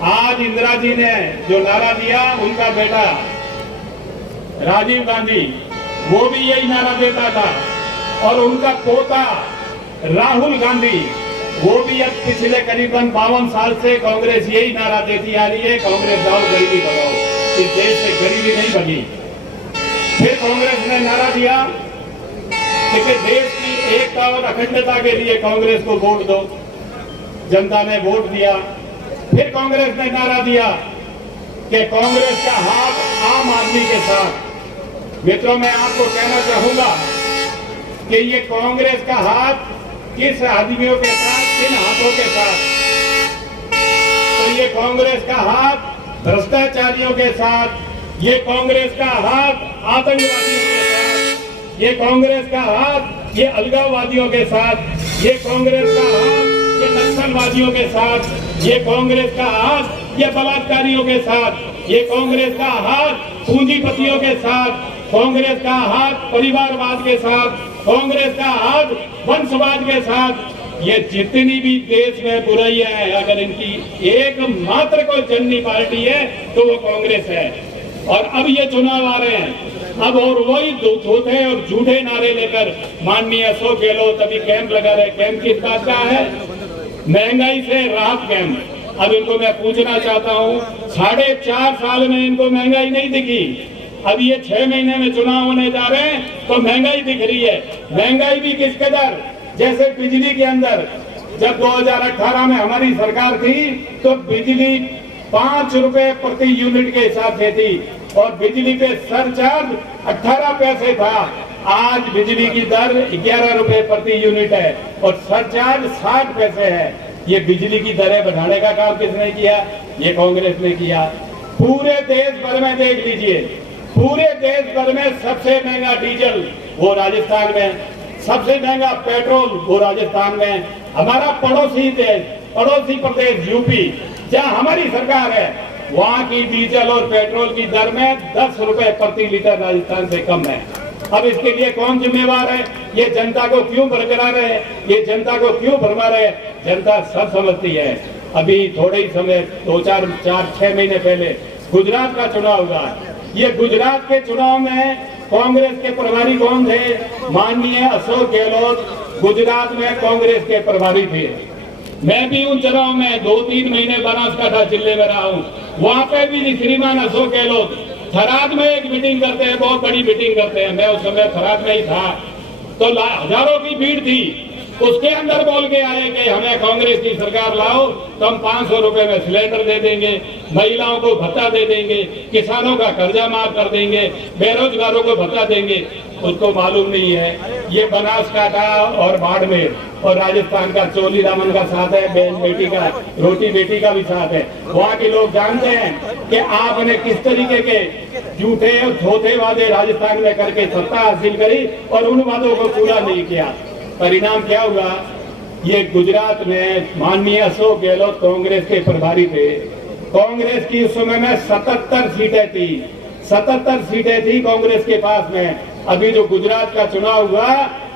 आज इंदिरा जी ने जो नारा दिया, उनका बेटा राजीव गांधी वो भी यही नारा देता था, और उनका पोता राहुल गांधी वो भी अब पिछले करीबन 52 साल से कांग्रेस यही नारा देती आ रही है, कांग्रेस लाओ गरीबी भगाओ। इस देश से गरीबी नहीं भगी। फिर कांग्रेस ने नारा दिया कि देश की एकता और अखंडता के लिए कांग्रेस को वोट दो। जनता ने वोट दिया। फिर कांग्रेस ने नारा दिया कि कांग्रेस का हाथ आम आदमी के साथ। मित्रों, मैं आपको कहना चाहूंगा कि ये कांग्रेस का हाथ किस आदमियों के साथ, किन हाथों के साथ? तो ये कांग्रेस का हाथ भ्रष्टाचारियों के साथ, ये कांग्रेस का हाथ आतंकवादियों के साथ, ये कांग्रेस का हाथ ये अलगाववादियों के साथ, ये कांग्रेस का हाथ ये नक्सलवादियों के साथ, ये कांग्रेस का हाथ ये बलात्कारियों के साथ, ये कांग्रेस का हाथ पूंजीपतियों के साथ, कांग्रेस का हाथ परिवारवाद के साथ, कांग्रेस का हाथ वंशवाद के साथ। ये जितनी भी देश में बुराइयां हैं, अगर इनकी एकमात्र कोई जननी पार्टी है तो वो कांग्रेस है। और अब ये चुनाव आ रहे हैं, अब और वही धोखे और झूठे नारे लेकर माननीय अशोक गहलोत अभी कैंप लगा रहे। कैंप किस बात का है? महंगाई से राहत कैंप। अब इनको मैं पूछना चाहता हूँ, 4.5 साल में इनको महंगाई नहीं दिखी। अब ये 6 महीने में चुनाव होने जा रहे हैं तो महंगाई दिख रही है। महंगाई भी किस कदर? जैसे बिजली के अंदर जब 2018 में हमारी सरकार थी तो बिजली 5 रुपए प्रति यूनिट के हिसाब से थी और बिजली पे सरचार्ज 18 पैसे था। आज बिजली की दर 11 रुपए प्रति यूनिट है और सरचार्ज 60 पैसे है। ये बिजली की दरें बढ़ाने का काम किसने किया? ये कांग्रेस ने किया। पूरे देश भर में देख लीजिए, पूरे देश भर में सबसे महंगा डीजल वो राजस्थान में, सबसे महंगा पेट्रोल वो राजस्थान में। हमारा पड़ोसी देश, पड़ोसी प्रदेश यूपी, जहाँ हमारी सरकार है, वहाँ की डीजल और पेट्रोल की दर में 10 रुपए प्रति लीटर राजस्थान से कम है। अब इसके लिए कौन जिम्मेवार है? ये जनता को क्यों बरकरार है? ये जनता को क्यों भरमा रहे? जनता सब समझती है। अभी थोड़े ही समय 2-4-6 महीने पहले गुजरात का चुनाव हुआ। ये गुजरात के चुनाव में कांग्रेस के प्रभारी कौन थे? माननीय अशोक गहलोत गुजरात में कांग्रेस के प्रभारी थे। मैं भी उन चुनाव में 2-3 महीने बनासकांठा जिले में रहा हूँ। वहाँ पे भी श्रीमान अशोक गहलोत थराद में एक मीटिंग करते हैं, बहुत बड़ी मीटिंग करते हैं। मैं उस समय थराद में ही था, तो हजारों की भीड़ थी। उसके अंदर बोल के आए कि हमें कांग्रेस की सरकार लाओ तो हम 500 रुपए में सिलेंडर दे देंगे, महिलाओं को भत्ता दे देंगे, किसानों का कर्जा माफ कर देंगे, बेरोजगारों को भत्ता देंगे। उसको मालूम नहीं है ये बनासकांठा और बाड़मेर और राजस्थान का चोली दामन का साथ है, बहन बेटी का, रोटी बेटी का भी साथ है। वहाँ के लोग जानते हैं कि आपने किस तरीके के झूठे और धोखे वादे राजस्थान में करके सत्ता हासिल करी और उन वादों को पूरा नहीं किया। परिणाम क्या हुआ? ये गुजरात में माननीय अशोक गहलोत कांग्रेस के प्रभारी थे। कांग्रेस की उस समय में 77 सीटें थी, 77 सीटें थी कांग्रेस के पास में। अभी जो गुजरात का चुनाव हुआ,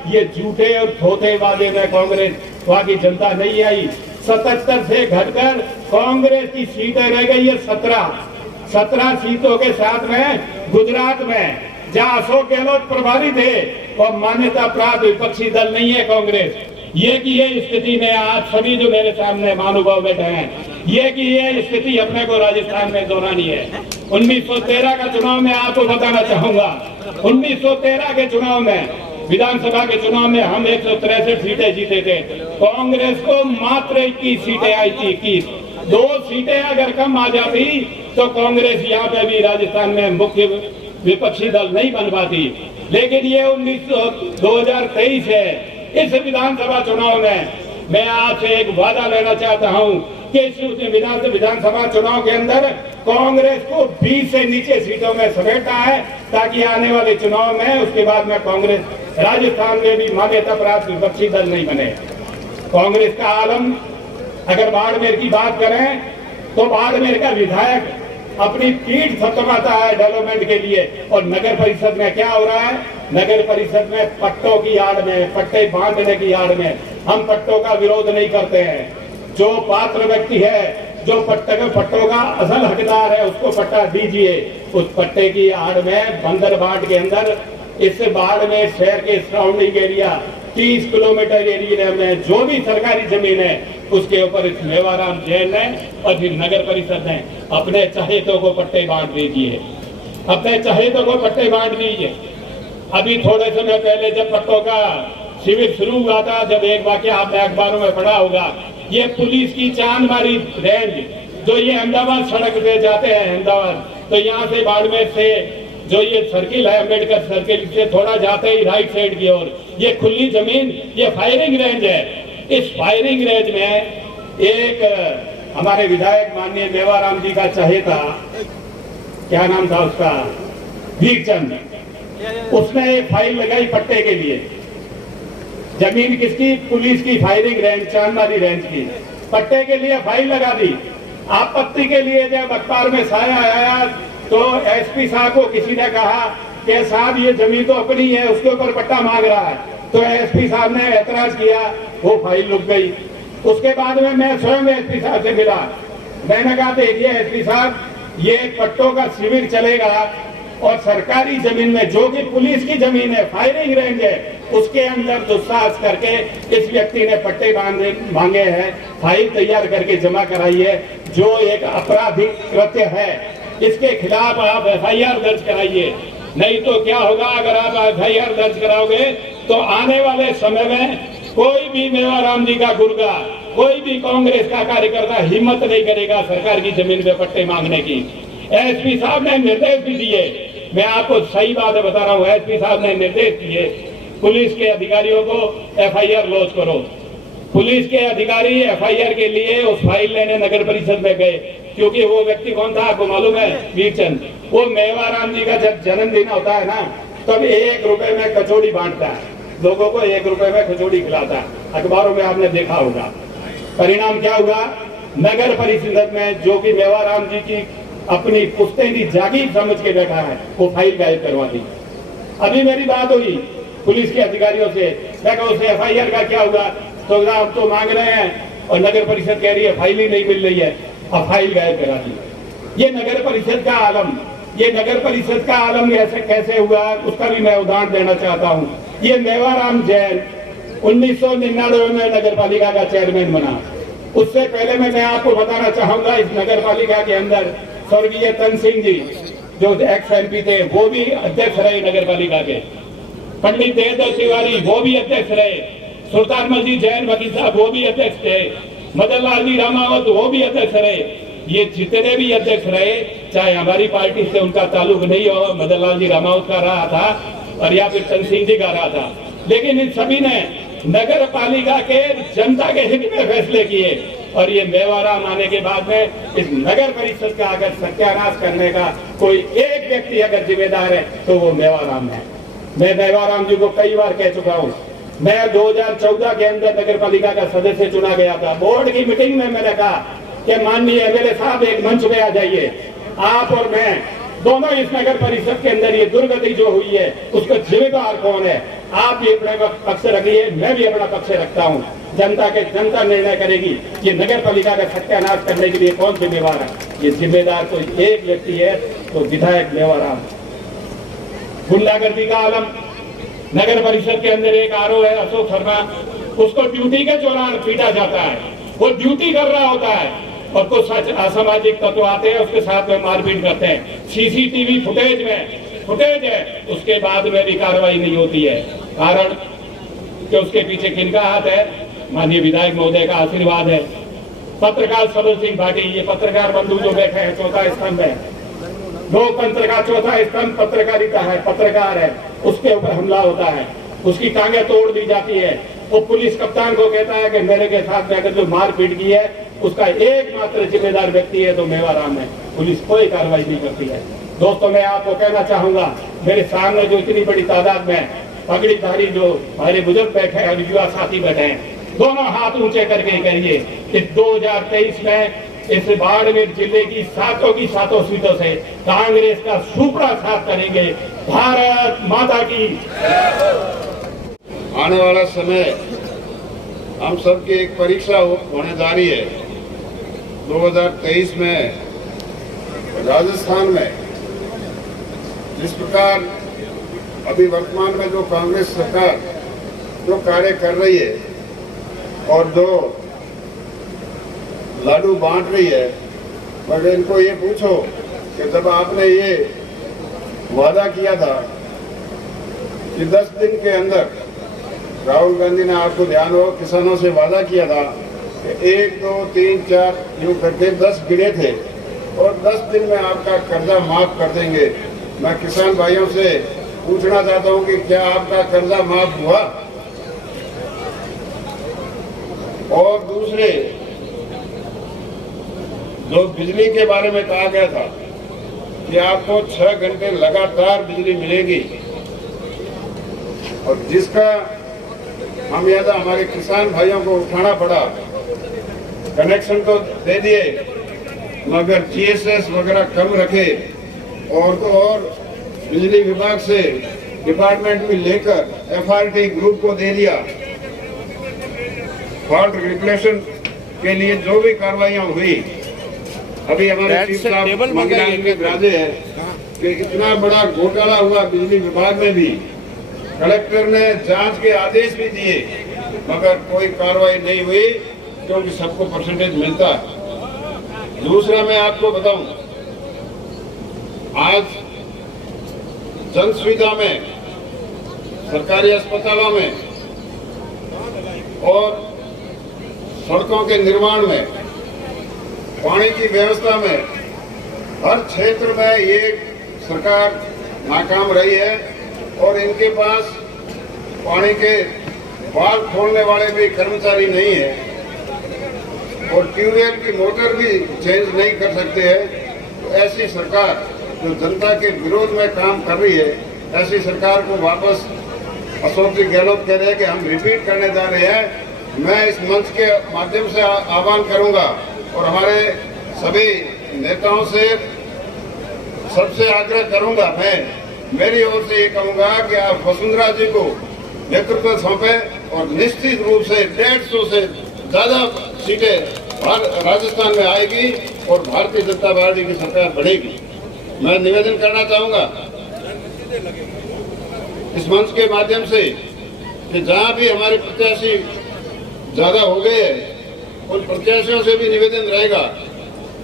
ये झूठे और धोखे वादे में कांग्रेस वहाँ की जनता नहीं आई। 77 से घटकर कांग्रेस की सीटें रह गई है 17 सीटों के साथ में गुजरात में, जहाँ अशोक गहलोत प्रभारी थे और मान्यता प्राप्त विपक्षी दल नहीं है कांग्रेस। ये की ये स्थिति में आज सभी जो मेरे सामने महानुभाव बैठे हैं, ये की ये स्थिति अपने को राजस्थान में दोहरानी है। 1913 का चुनाव में आपको बताना चाहूंगा, 1913 के चुनाव में, विधानसभा के चुनाव में हम 163 सीटें जीते थे। कांग्रेस को मात्र 21 सीटें आई थी। 21, 2 सीटें अगर कम आ जाती तो कांग्रेस यहाँ पे भी राजस्थान में मुख्य विपक्षी दल नहीं बन पाती। लेकिन ये 2023 है। इस विधानसभा चुनाव में मैं आपसे एक वादा लेना चाहता हूं कि इस विधानसभा चुनाव के अंदर कांग्रेस को 20 से नीचे सीटों में समेटा है, ताकि आने वाले चुनाव में उसके बाद में कांग्रेस राजस्थान में भी मान्यता प्राप्त विपक्षी दल नहीं बने। कांग्रेस का आलम, अगर बाड़मेर की बात करें तो बाड़मेर का विधायक अपनी पीठ थपथपाता है डेवलपमेंट के लिए, और नगर परिषद में क्या हो रहा है? नगर परिषद में पट्टों की आड़ में, पट्टे बांटने की आड़ में हम पट्टों का विरोध नहीं करते हैं। जो पात्र व्यक्ति है, जो पट्टों का असल हकदार है, उसको पट्टा दीजिए। उस पट्टे की आड़ में बंदरबाट के अंदर इस बाड़मेर शहर के सराउंडिंग एरिया 30 किलोमीटर एरिया में जो भी सरकारी जमीन है उसके ऊपर इस मेवाराम जैन ने और फिर नगर परिषद ने अपने चहेतों को पट्टे बांट दीजिए, अपने चहेतों को पट्टे बांट दीजिए। अभी थोड़े समय पहले जब पट्टों का शिविर शुरू हुआ था, जब एक वाक्य आपने अखबारों में पढ़ा होगा, ये पुलिस की चांदमारी रेंज जो ये अहमदाबाद सड़क पे जाते हैं अहमदाबाद, तो यहाँ से बाड़मेर से जो ये सर्किल है अम्बेडकर सर्किल से थोड़ा जाते ही राइट साइड की ओर ये खुली जमीन, ये फायरिंग रेंज है। इस फायरिंग रेंज में एक हमारे विधायक माननीय मेवाराम जी का चहेता, क्या नाम था उसका, वीरचंद, उसने एक फाइल लगाई पट्टे के लिए। जमीन किसकी? पुलिस की फायरिंग रेंज, चांदमारी रेंज की, पट्टे के लिए फाइल लगा दी। आपत्ति के लिए जब अखबार में साया आया तो एसपी साहब को किसी ने कहा कि साहब ये जमीन तो अपनी है, उसके ऊपर पट्टा मांग रहा है। तो एसपी साहब ने ऐतराज किया, वो फाइल रुक गई। उसके बाद में मैं स्वयं एसपी साहब से मिला, मैंने कहा देखिए एसपी साहब, ये पट्टों का शिविर चलेगा और सरकारी जमीन में जो कि पुलिस की जमीन है, फायरिंग रेंज है, उसके अंदर दुस्साहस करके इस व्यक्ति ने पट्टे मांगे हैं, फाइल तैयार करके जमा कराई है, जो एक आपराधिक कृत्य है। इसके खिलाफ आप एफआईआर दर्ज कराइए, नहीं तो क्या होगा, अगर आप एफआईआर दर्ज कराओगे तो आने वाले समय में कोई भी मेवाराम जी का गुर्गा, कोई भी कांग्रेस का कार्यकर्ता हिम्मत नहीं करेगा सरकार की जमीन पे पट्टे मांगने की। एसपी साहब ने निर्देश भी दिए, मैं आपको सही बात बता रहा हूँ, एसपी साहब ने निर्देश दिए पुलिस के अधिकारियों को एफआईआर लॉन्च करो। पुलिस के अधिकारी एफआईआर के लिए उस फाइल लेने नगर परिषद में गए, क्योंकि वो व्यक्ति कौन था आपको मालूम है? वीरचंद। वो मेवाराम जी का जब जन्मदिन होता है ना, तब 1 रुपए में कचौड़ी बांटता है, लोगों को 1 रुपए में कचौड़ी खिलाता है, अखबारों में आपने देखा होगा। परिणाम क्या हुआ? नगर परिषद में जो कि मेवाराम जी की अपनी पुश्तैनी जागीर समझ के बैठा है, वो फाइल गायब करवा दी। अभी मेरी बात हुई पुलिस के अधिकारियों से, मैं कहा उसे एफआईआर का क्या हुआ? तो आप तो मांग रहे हैं और नगर परिषद कह रही है फाइल ही नहीं मिल रही है, अब फाइल गायब करा दी। ये नगर परिषद का आलम, ये नगर परिषद का आलम कैसे हुआ, उसका भी मैं उदाहरण देना चाहता हूँ। ये मेवाराम जैन 1999 में नगर पालिका का चेयरमैन बना। उससे पहले मैं आपको बताना चाहूंगा, इस नगर पालिका के अंदर स्वर्गीय तन सिंह जी जो एक्स एमपी थे, वो भी अध्यक्ष रहे नगर पालिका के। पंडित देवदत्त तिवारी वो भी अध्यक्ष रहे, सुल्तानमल जी जैन वकील साहब वो भी अध्यक्ष थे, मदन लाल जी रामावत वो भी अध्यक्ष रहे। ये जितने भी अध्यक्ष रहे, चाहे हमारी पार्टी से उनका ताल्लुक नहीं हो, मदन लाल जी रामावत का रहा था और या फिर तन सिंह जी का रहा था, लेकिन इन सभी ने नगर पालिका के जनता के हित में फैसले किए। और ये मेवाराम आने के बाद में इस नगर परिषद का अगर सत्यानाश करने का कोई एक व्यक्ति अगर जिम्मेदार है तो वो मेवाराम है। मैं मेवाराम जी को कई बार कह चुका हूँ, मैं 2014 के अंदर नगर पालिका का सदस्य चुना गया था। बोर्ड की मीटिंग में मैंने कहा कि माननीय एमएलए साहब एक मंच पे आ जाइए, आप और मैं दोनों इस नगर परिषद के अंदर ये दुर्गति जो हुई है उसका जिम्मेदार कौन है? आप भी अपने पक्ष रखिए, मैं भी अपना पक्ष रखता हूँ। जनता निर्णय करेगी ये नगर पालिका का सत्यानाश करने के लिए कौन जिम्मेवार है। ये जिम्मेदार कोई एक व्यक्ति है तो विधायक मेवाराम। गुंडागर्दी का आलम, नगर परिषद के अंदर एक आरओ है अशोक शर्मा, उसको ड्यूटी के दौरान पीटा जाता है, वो ड्यूटी कर रहा होता है और कुछ असामाजिक तत्व आते हैं उसके साथ में मारपीट करते हैं। सीसीटीवी फुटेज है, उसके बाद में भी कार्रवाई नहीं होती है। कारण कि उसके पीछे किनका हाथ है? माननीय विधायक महोदय का आशीर्वाद है। पत्रकार सरोज सिंह भाटी, ये पत्रकार बंधु जो बैठे हैं, चौथा स्तंभ है, लोकतंत्र का चौथा स्तंभ पत्रकारिता है, पत्रकार है, उसके ऊपर हमला होता है, उसकी टांगे तोड़ दी जाती है। वो पुलिस कप्तान को कहता है कि मेरे के साथ में अगर जो मारपीट की है उसका एकमात्र जिम्मेदार व्यक्ति है तो मेवाराम है। पुलिस कोई कार्रवाई नहीं करती है। दोस्तों, मैं आपको कहना चाहूंगा, मेरे सामने जो इतनी बड़ी तादाद में पगड़ीधारी जो हमारे बुजुर्ग बैठे हैं और युवा साथी बैठे हैं, दोनों हाथ ऊंचे करके कहिए कि 2023 में इस बाड़मेर जिले की सातों सीटों से कांग्रेस का सुपड़ा साथ करेंगे। भारत माता की। आने वाला समय हम सबकी एक परीक्षा होने जा रही है। 2023 में राजस्थान में जिस प्रकार अभी वर्तमान में जो कांग्रेस सरकार जो कार्य कर रही है और जो लाडू बांट रही है, मगर इनको ये पूछो कि जब आपने ये वादा किया था कि 10 दिन के अंदर, राहुल गांधी ने, आपको ध्यान हो, किसानों से वादा किया था कि 1 2 3 4 यूं करके 10 गिने थे और 10 दिन में आपका कर्जा माफ कर देंगे। मैं किसान भाइयों से पूछना चाहता हूं कि क्या आपका कर्जा माफ हुआ? और दूसरे, जो बिजली के बारे में कहा गया था कि आपको 6 घंटे लगातार बिजली मिलेगी और जिसका हम याद हमारे किसान भाइयों को उठाना पड़ा, कनेक्शन तो दे दिए मगर जीएसएस वगैरह कम रखे और तो और बिजली विभाग से डिपार्टमेंट में लेकर एफआरटी ग्रुप को दे दिया। फॉल्ट रिप्लेशन के लिए जो भी कार्रवाइयां हुई, अभी हमारे चीफ साहब मंगलानी में राजे है कि इतना बड़ा घोटाला हुआ बिजली विभाग में भी, कलेक्टर ने जांच के आदेश भी दिए मगर कोई कार्रवाई नहीं हुई क्योंकि सबको परसेंटेज मिलता है। दूसरा, मैं आपको बताऊं, आज जन सुविधा में, सरकारी अस्पतालों में और सड़कों के निर्माण में, पानी की व्यवस्था में, हर क्षेत्र में ये सरकार नाकाम रही है और इनके पास पानी के वाल्व खोलने वाले भी कर्मचारी नहीं है और ट्यूबवेल की मोटर भी चेंज नहीं कर सकते हैं। तो ऐसी सरकार जो जनता के विरोध में काम कर रही है, ऐसी सरकार को वापस अशोक जी गहलोत कह रहे हैं कि हम रिपीट करने जा रहे हैं। मैं इस मंच के माध्यम से आह्वान करूंगा और हमारे सभी नेताओं से सबसे आग्रह करूंगा, मैं मेरी ओर से ये कहूंगा कि आप वसुंधरा जी को नेतृत्व सौंपे और निश्चित रूप से 150 से ज्यादा सीटें राजस्थान में आएगी और भारतीय जनता पार्टी की सरकार बढ़ेगी। मैं निवेदन करना चाहूंगा इस मंच के माध्यम से कि जहां भी हमारे प्रत्याशी ज्यादा हो गए हैं, उन प्रत्याशियों से भी निवेदन रहेगा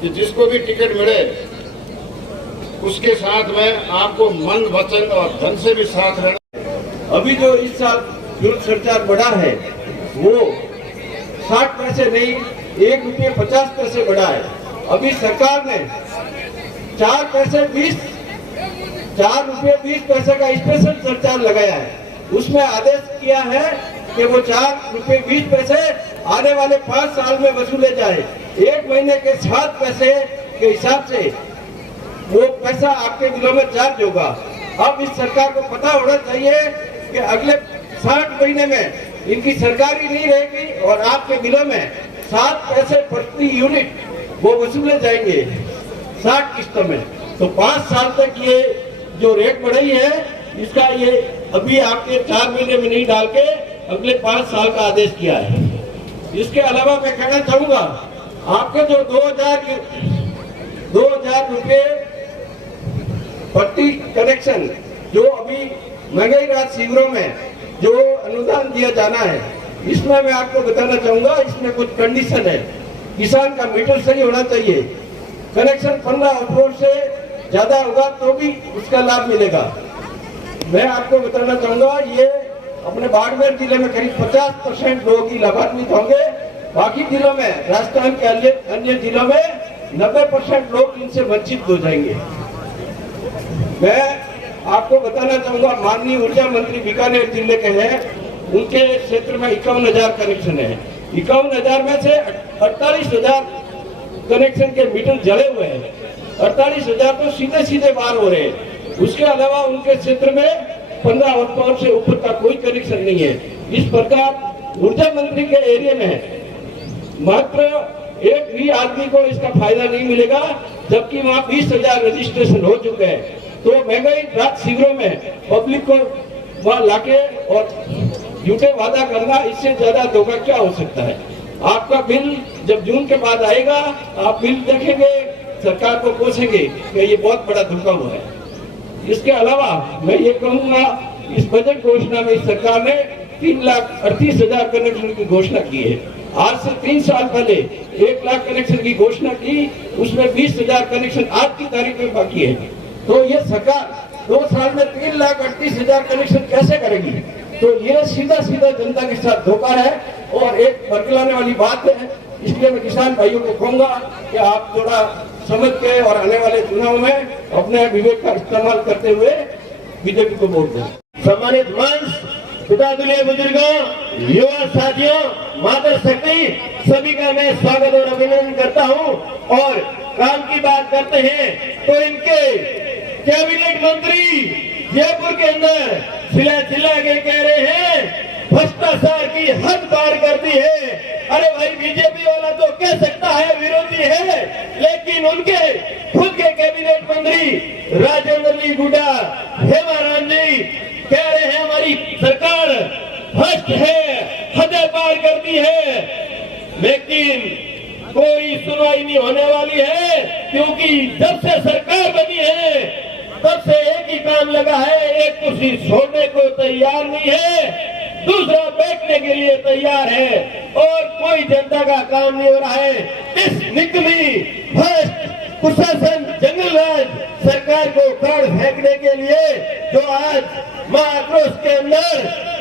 कि जिसको भी टिकट मिले उसके साथ में आपको मन, वचन और धन से भी साथ रहना। अभी जो इस साल फ्यूल सरचार्ज बढ़ा है वो 60 पैसे नहीं, 1 रुपये 50 पैसे बढ़ा है। अभी सरकार ने 4 रुपये 20 पैसे का स्पेशल सरचार्ज लगाया है। उसमें आदेश किया है कि वो 4 रुपये 20 पैसे आने वाले 5 साल में वसूले जाए। 1 महीने के 7 पैसे के हिसाब से वो पैसा आपके बिलों में चार्ज होगा। अब इस सरकार को पता होना चाहिए कि अगले 60 महीने में इनकी सरकार ही नहीं रहेगी और आपके बिलों में 7 पैसे प्रति यूनिट वो वसूले जाएंगे 60 किस्तों में। तो 5 साल तक ये जो रेट बढ़ी है इसका ये अभी आपके 4 महीने में नहीं डाल के अगले 5 साल का आदेश किया है। इसके अलावा मैं कहना चाहूंगा, आपके जो 2000 रुपये प्रति कनेक्शन जो अभी महंगाई राहत शिविरों में जो अनुदान दिया जाना है, इसमें मैं आपको बताना चाहूंगा, इसमें कुछ कंडीशन है। किसान का मीटर सही होना चाहिए, कनेक्शन 15 अप्रोच से ज्यादा होगा तो भी उसका लाभ मिलेगा। मैं आपको बताना चाहूंगा, ये अपने बाड़मेर जिले में करीब 50% लोग ही लाभान्वित होंगे। बाकी जिलों में, राजस्थान के अन्य जिलों में 90% लोग इनसे वंचित हो जाएंगे। मैं आपको बताना चाहूंगा, माननीय ऊर्जा मंत्री बीकानेर जिले के हैं, उनके क्षेत्र में 51,000 कनेक्शन है। 51,000 में से 48,000 कनेक्शन के मीटर जले हुए हैं। 48,000 तो सीधे सीधे बाहर हो रहे हैं। उसके अलावा उनके क्षेत्र में 15 हॉर्स पावर से ऊपर का कोई कनेक्शन नहीं है। इस प्रकार ऊर्जा मंत्री के एरिया में मात्र एक भी आदमी को इसका फायदा नहीं मिलेगा, जबकि वहाँ 20,000 रजिस्ट्रेशन हो चुके हैं। तो महंगाई रात शिविरों में पब्लिक को वहाँ लाके और झूठे वादा करना, इससे ज्यादा धोखा क्या हो सकता है। आपका बिल जब जून के बाद आएगा, आप बिल देखेंगे, सरकार को कोसेंगे कि ये बहुत बड़ा धोखा हुआ है। इसके अलावा मैं ये कहूंगा, इस बजट घोषणा में सरकार ने 3,38,000 कनेक्शन की घोषणा की है। आज से 3 साल पहले 1 लाख कनेक्शन की घोषणा की, उसमें 20,000 कनेक्शन आज की तारीख में बाकी है। तो ये सरकार 2 साल में 3,38,000 कनेक्शन कैसे करेगी? तो ये सीधा सीधा जनता के साथ धोखा है और एक बरकलाने वाली बात है। इसलिए मैं किसान भाइयों को कहूंगा कि आप थोड़ा समझ के और आने वाले चुनाव में अपने विवेक का इस्तेमाल करते हुए बीजेपी को वोट दें। सम्मानित मंच, पिता दुनिया बुजुर्गों, युवा साथियों, माता शक्ति, सभी का मैं स्वागत और अभिनंदन करता हूं। और काम की बात करते हैं तो इनके कैबिनेट मंत्री जयपुर के अंदर चिल्ला के कह रहे हैं भ्रष्टाचार की हद पार कर दी है। अरे भाई, बीजेपी वाला तो कह सकता है विरोधी है, लेकिन उनके खुद के कैबिनेट मंत्री राजेंद्र ली गुड्डा, हेमाराम जी कह रहे हैं हमारी सरकार भ्रष्ट है, हदें पार कर दी है। लेकिन कोई सुनवाई नहीं होने वाली है, क्योंकि जब से सरकार बनी है तब से एक ही काम लगा है, एक कुर्सी छोड़ने को तैयार नहीं है, दूसरा बैठने के लिए तैयार है, और कोई जनता का काम नहीं हो रहा है। इस निकमी भ्रष्ट कुशासन जंगल राज सरकार को उखाड़ फेंकने के लिए जो आज महाआक्रोश के अंदर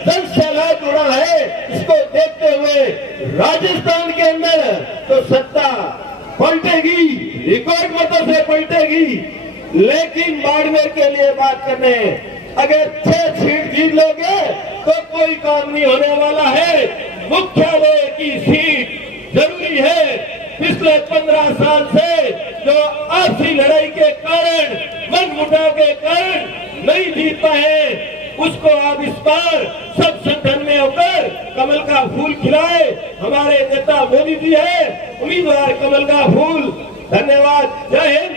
जन सैलाब उड़ा है, इसको देखते हुए राजस्थान के अंदर तो सत्ता पलटेगी, रिकॉर्ड मतों से पलटेगी। लेकिन बाड़मेर के लिए बात करने, अगर 6 सीट जीत लोगे तो कोई काम नहीं होने वाला है। मुख्यालय की सीट जरूरी है। पिछले 15 साल से जो आपसी लड़ाई के कारण, मनमुटाव के कारण नहीं जीत पाए, उसको आप इस बार सब संगठन में होकर कमल का फूल खिलाए। हमारे नेता मोदी जी है उम्मीदवार कमल का फूल। धन्यवाद। जय हिंद।